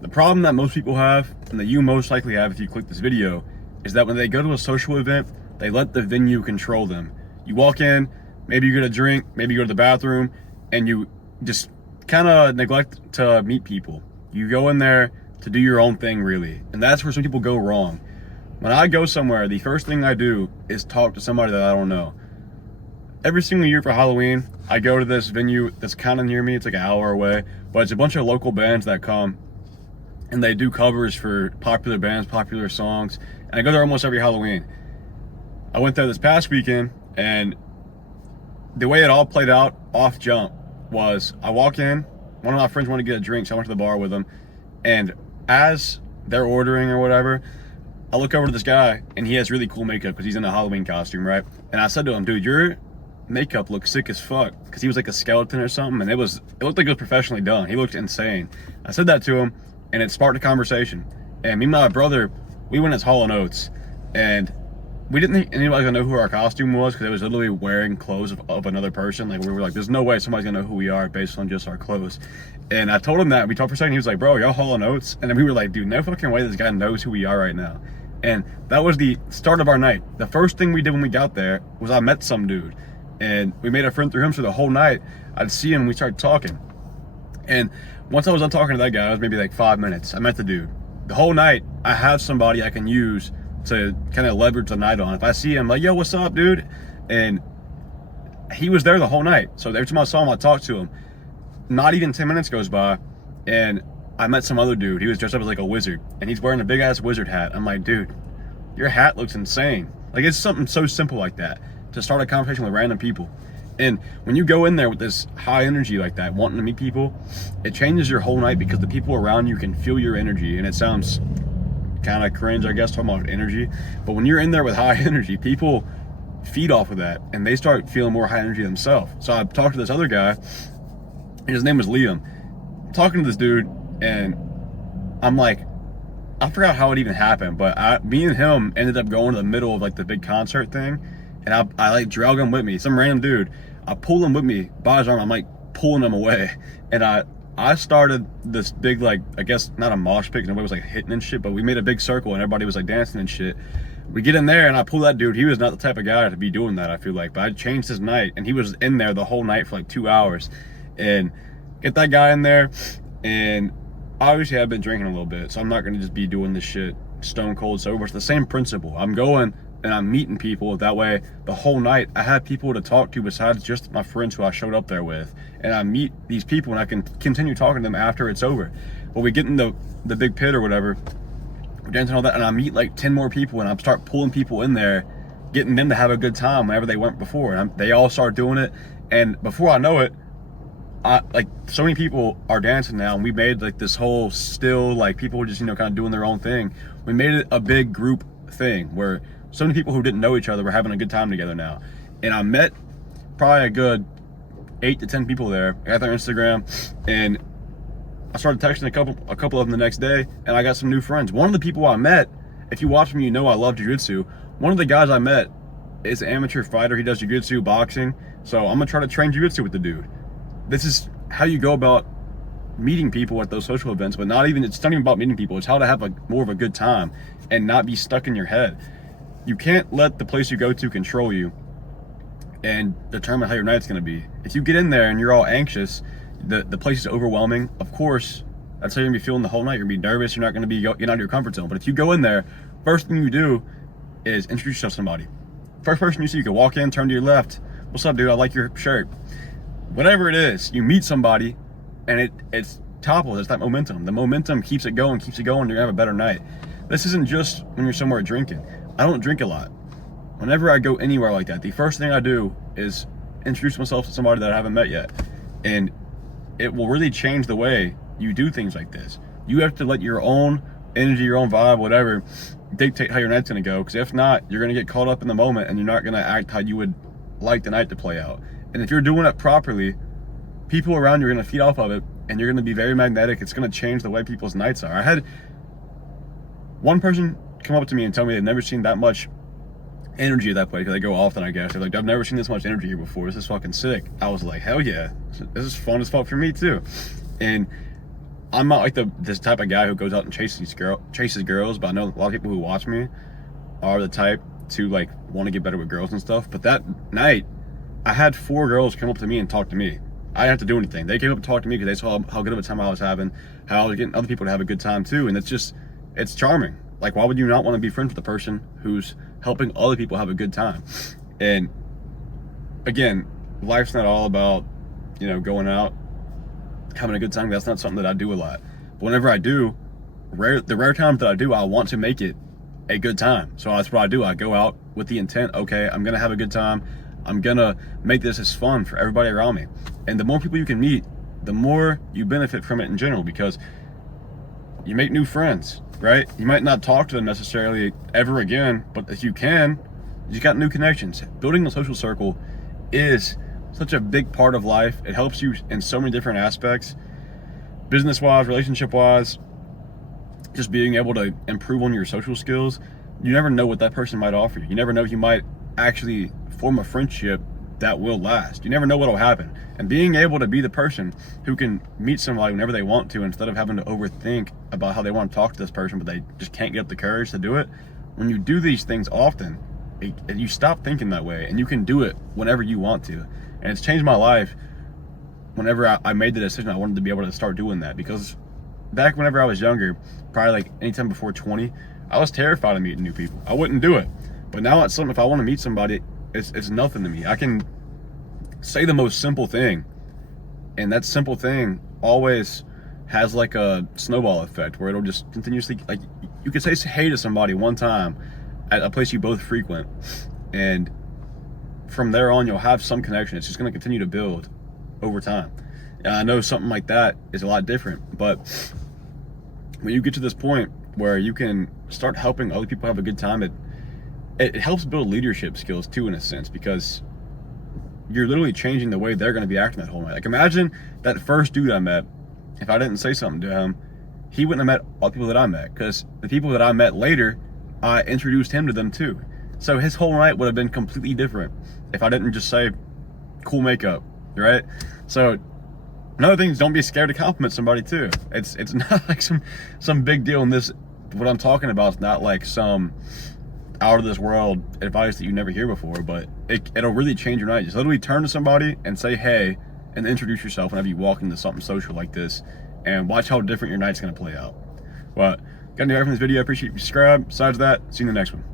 The problem that most people have, and that you most likely have if you click this video, is that when they go to a social event, they let the venue control them. You walk in, maybe you get a drink, maybe you go to the bathroom, and you just kind of neglect to meet people. You go in there to do your own thing, really. And that's where some people go wrong. When I go somewhere, the first thing I do is talk to somebody that I don't know. Every single year for Halloween, I go to this venue that's kind of near me. It's like an hour away, but it's a bunch of local bands that come and they do covers for popular bands, popular songs. And I go there almost every Halloween. I went there this past weekend, and the way it all played out off jump was I walk in, one of my friends wanted to get a drink, so I went to the bar with him. And as they're ordering or whatever, I look over to this guy, and he has really cool makeup because he's in a Halloween costume, right? And I said to him, dude, your makeup looks sick as fuck, because he was like a skeleton or something, and it looked like it was professionally done. He looked insane. I said that to him, and it sparked a conversation. And me and my brother, we went as Hall & Oates, and we didn't think anybody was gonna know who our costume was, because it was literally wearing clothes of another person. Like, we were like, there's no way somebody's gonna know who we are based on just our clothes. And I told him that, we talked for a second, he was like, bro, y'all Hall & Oates? And then we were like, dude, no fucking way this guy knows who we are right now. And that was the start of our night. The first thing we did when we got there was I met some dude, and we made a friend through him. So the whole night I'd see him and we started talking. And once I was done talking to that guy, it was maybe like 5 minutes, I met the dude. The whole night I have somebody I can use to kind of leverage the night on. If I see him, like, yo, what's up, dude? And he was there the whole night. So every time I saw him, I talked to him. Not even 10 minutes goes by, and I met some other dude. He was dressed up as like a wizard, and he's wearing a big ass wizard hat. I'm like, dude, your hat looks insane. Like, it's something so simple like that to start a conversation with random people. And when you go in there with this high energy like that, wanting to meet people, it changes your whole night, because the people around you can feel your energy. And it sounds kind of cringe, I guess, talking about energy, but when you're in there with high energy, people feed off of that, and they start feeling more high energy themselves. So I talked to this other guy, and his name was Liam. I'm talking to this dude, and I'm like, I forgot how it even happened, but me and him ended up going to the middle of like the big concert thing, and I like drag him with me, some random dude. I pull him with me by his arm. I'm like pulling him away, and I started this big, like, I guess not a mosh pit, nobody was like hitting and shit, but we made a big circle and everybody was like dancing and shit. We get in there and I pull that dude. He was not the type of guy to be doing that, I feel like, but I changed his night, and he was in there the whole night for like 2 hours. And get that guy in there, and obviously I've been drinking a little bit, so I'm not gonna just be doing this shit stone cold sober. It's the same principle. I'm going and I'm meeting people. That way the whole night I have people to talk to besides just my friends who I showed up there with, and I meet these people and I can continue talking to them after it's over. But we get in the big pit or whatever, we're dancing all that, and I meet like 10 more people, and I start pulling people in there, getting them to have a good time whenever they went before, and they all start doing it. And before I know it, like, so many people are dancing now, and we made like this whole still, like, people were just, you know, kind of doing their own thing. We made it a big group thing where so many people who didn't know each other were having a good time together now. And I met probably a good 8 to 10 people there. I got their Instagram, and I started texting a couple of them the next day, and I got some new friends. One of the people I met, if you watch me, you know I love jiu-jitsu. One of the guys I met is an amateur fighter. He does jiu-jitsu, boxing. So I'm gonna try to train jiu-jitsu with the dude. This is how you go about meeting people at those social events, but it's not even about meeting people. It's how to have more of a good time and not be stuck in your head. You can't let the place you go to control you and determine how your night's gonna be. If you get in there and you're all anxious, the place is overwhelming, of course, that's how you're gonna be feeling the whole night. You're gonna be nervous, you're not gonna be getting out of your comfort zone. But if you go in there, first thing you do is introduce yourself to somebody. First person you see, you can walk in, turn to your left. What's up, dude? I like your shirt. Whatever it is, you meet somebody, and it's topples. It's that momentum. The momentum keeps it going, you're gonna have a better night. This isn't just when you're somewhere drinking. I don't drink a lot. Whenever I go anywhere like that, the first thing I do is introduce myself to somebody that I haven't met yet. And it will really change the way you do things like this. You have to let your own energy, your own vibe, whatever, dictate how your night's gonna go, because if not, you're gonna get caught up in the moment and you're not gonna act how you would like the night to play out. And if you're doing it properly, people around you are gonna feed off of it, and you're gonna be very magnetic. It's gonna change the way people's nights are. I had one person come up to me and tell me they've never seen that much energy at that place, because they go often, I guess. They're like, I've never seen this much energy here before. This is fucking sick. I was like, hell yeah, this is fun as fuck for me too. And I'm not like this type of guy who goes out and chases girls, but I know a lot of people who watch me are the type to like want to get better with girls and stuff. But that night, I had 4 girls come up to me and talk to me. I didn't have to do anything. They came up and talked to me because they saw how good of a time I was having, how I was getting other people to have a good time too. And it's charming. Like, why would you not want to be friends with a person who's helping other people have a good time? And again, life's not all about, going out, having a good time. That's not something that I do a lot. But whenever I do, the rare times that I do, I want to make it a good time. So that's what I do. I go out with the intent, okay, I'm gonna have a good time. I'm gonna make this as fun for everybody around me. And the more people you can meet, the more you benefit from it in general, because you make new friends, right? You might not talk to them necessarily ever again, but if you can, you got new connections. Building a social circle is such a big part of life. It helps you in so many different aspects, business-wise, relationship-wise, just being able to improve on your social skills. You never know what that person might offer you. You never know if you might actually form a friendship that will last. You never know what will happen. And being able to be the person who can meet somebody whenever they want to, instead of having to overthink about how they want to talk to this person, but they just can't get up the courage to do it. When you do these things often, you stop thinking that way, and you can do it whenever you want to. And it's changed my life whenever I made the decision I wanted to be able to start doing that. Because back whenever I was younger, probably like anytime before 20, I was terrified of meeting new people. I wouldn't do it. But now it's something, if I want to meet somebody, it's nothing to me. I can say the most simple thing, and that simple thing always has like a snowball effect where it'll just continuously, like, you could say hey to somebody one time at a place you both frequent, and from there on you'll have some connection. It's just going to continue to build over time. And I know something like that is a lot different, but when you get to this point where you can start helping other people have a good time, it helps build leadership skills too, in a sense, because you're literally changing the way they're going to be acting that whole night. Like, imagine that first dude I met, if I didn't say something to him, he wouldn't have met all the people that I met, because the people that I met later, I introduced him to them too. So his whole night would have been completely different if I didn't just say cool makeup, right? So another thing is, don't be scared to compliment somebody too. It's not like some big deal in this. What I'm talking about is not like some out of this world advice that you never hear before, but it'll really change your night. Just literally turn to somebody and say hey, and introduce yourself whenever you walk into something social like this, and watch how different your night's gonna play out. Well, got anything from this video? I appreciate you subscribe. Besides that, see you in the next one.